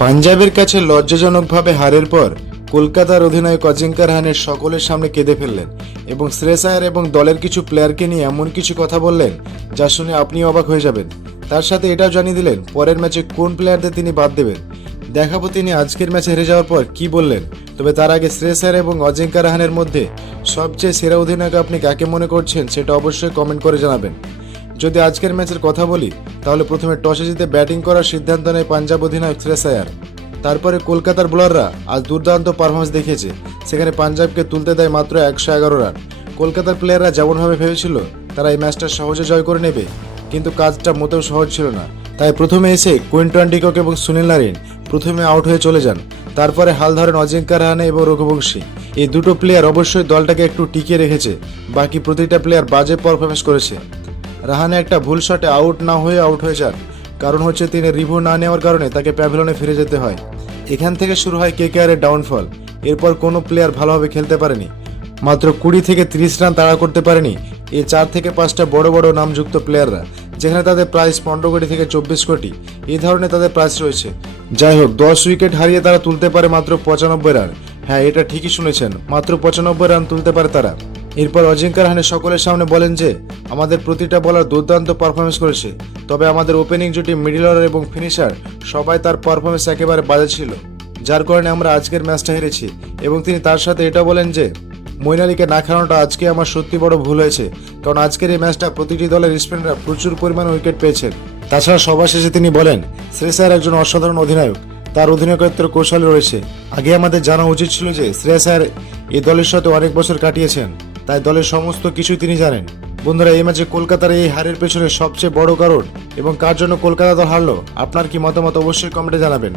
পাঞ্জাবের কাছে লজ্জাজনকভাবে হারের পর কলকাতার অধিনায়ক অজিঙ্কা রাহানে সকলের সামনে কেঁদে ফেললেন এবং শ্রেয়স আয়ার এবং দলের কিছু প্লেয়ারকে নিয়ে এমন কিছু কথা বললেন যা শুনে আপনি অবাক হয়ে যাবেন। তার সাথে এটাও জানিয়ে দিলেন পরের ম্যাচে কোন প্লেয়ারদের তিনি বাদ দেবেন। দেখাবো তিনি আজকের ম্যাচে হেরে যাওয়ার পর কি বললেন। তবে তার আগে শ্রেয়স আয়ার এবং অজিঙ্কা রাহানের মধ্যে সবচেয়ে সেরা অধিনায়ক আপনি কাকে মনে করছেন সেটা অবশ্যই কমেন্ট করে জানাবেন। যদি আজকের ম্যাচের কথা বলি তাহলে প্রথমে টসে জিতে ব্যাটিং করার সিদ্ধান্ত নেয় পাঞ্জাব অধিনায়ক শ্রেয়স আয়ার। তারপরে কলকাতার বোলাররা আজ দুর্দান্ত পারফরমেন্স দেখিয়েছে, সেখানে পাঞ্জাবকে তুলতে দেয় মাত্র 111 রান। কলকাতার প্লেয়াররা যেমনভাবে ভেবেছিল তারা এই ম্যাচটা সহজে জয় করে নেবে, কিন্তু কাজটা মোটেও সহজ ছিল না। তাই প্রথমে এসে কুইন্টন ডিকক এবং সুনীল নারিন প্রথমে আউট হয়ে চলে যান। তারপরে হাল ধরেন অজিঙ্কা রাহানে এবং রঘুবংশী। এই দুটো প্লেয়ার অবশ্যই দলটাকে একটু টিকিয়ে রেখেছে, বাকি প্রতিটা প্লেয়ার বাজে পারফরমেন্স করেছে। রাহানে একটা ভুল শটে আউট না হয়ে আউট হয়ে যান, কারণ হচ্ছে তিনি রিভিউ না নেওয়ার কারণে তাকে প্যাভিলনে ফিরে যেতে হয়। এখান থেকে শুরু হয় কেকেআরের ডাউনফল। এরপর কোনো প্লেয়ার ভালোভাবে খেলতে পারেনি, মাত্র 20 থেকে 30 রান তাড়া করতে পারেনি এই 4 থেকে 5টা বড় বড় নামযুক্ত প্লেয়াররা, যেখানে তাদের প্রাইস 15 কোটি থেকে 24 কোটি এই ধরনের তাদের প্রাইস রয়েছে। যাই হোক, 10 উইকেট হারিয়ে তারা তুলতে পারে মাত্র 95 রান। হ্যাঁ, এটা ঠিকই শুনেছেন, মাত্র 95 রান তুলতে পারে তারা। এরপর অজিঙ্কা রাহানে সকলের সামনে বলেন যে আমাদের প্রতিটা বলার দুর্দান্ত পারফরমেন্স করেছে, তবে আমাদের ওপেনিং জুটি, মিডল অর্ডার এবং ফিনিশার সবাই তার পারফরমেন্স একেবারে বাজে ছিল, যার কারণে আমরা আজকের ম্যাচটা হেরেছি। এবং তিনি তার সাথে এটা বলেন যে মঈন আলীকে না খেলানোটা আজকে আমার সত্যি বড় ভুল হয়েছে, কারণ আজকের এই ম্যাচটা প্রতিটি দলের স্পিনাররা প্রচুর পরিমাণে উইকেট পেয়েছেন। তাছাড়া সবার শেষে তিনি বলেন শ্রেয়স আয়ার একজন অসাধারণ অধিনায়ক, তার অধিনায়কত্বের কৌশল রয়েছে। আগে আমাদের জানা উচিত ছিল যে শ্রেয়স আয়ার এই দলের সাথে অনেক বছর কাটিয়েছেন, তাই দলের সমস্ত কিছুই তিনি জানেন। বন্ধুরা, এই ম্যাচে কলকাতার এই হারের পেছনে সবচেয়ে বড় কারণ এবং কার জন্য কলকাতা দল হারলো, আপনার কি মতামত অবশ্যই কমেন্টে জানাবেন।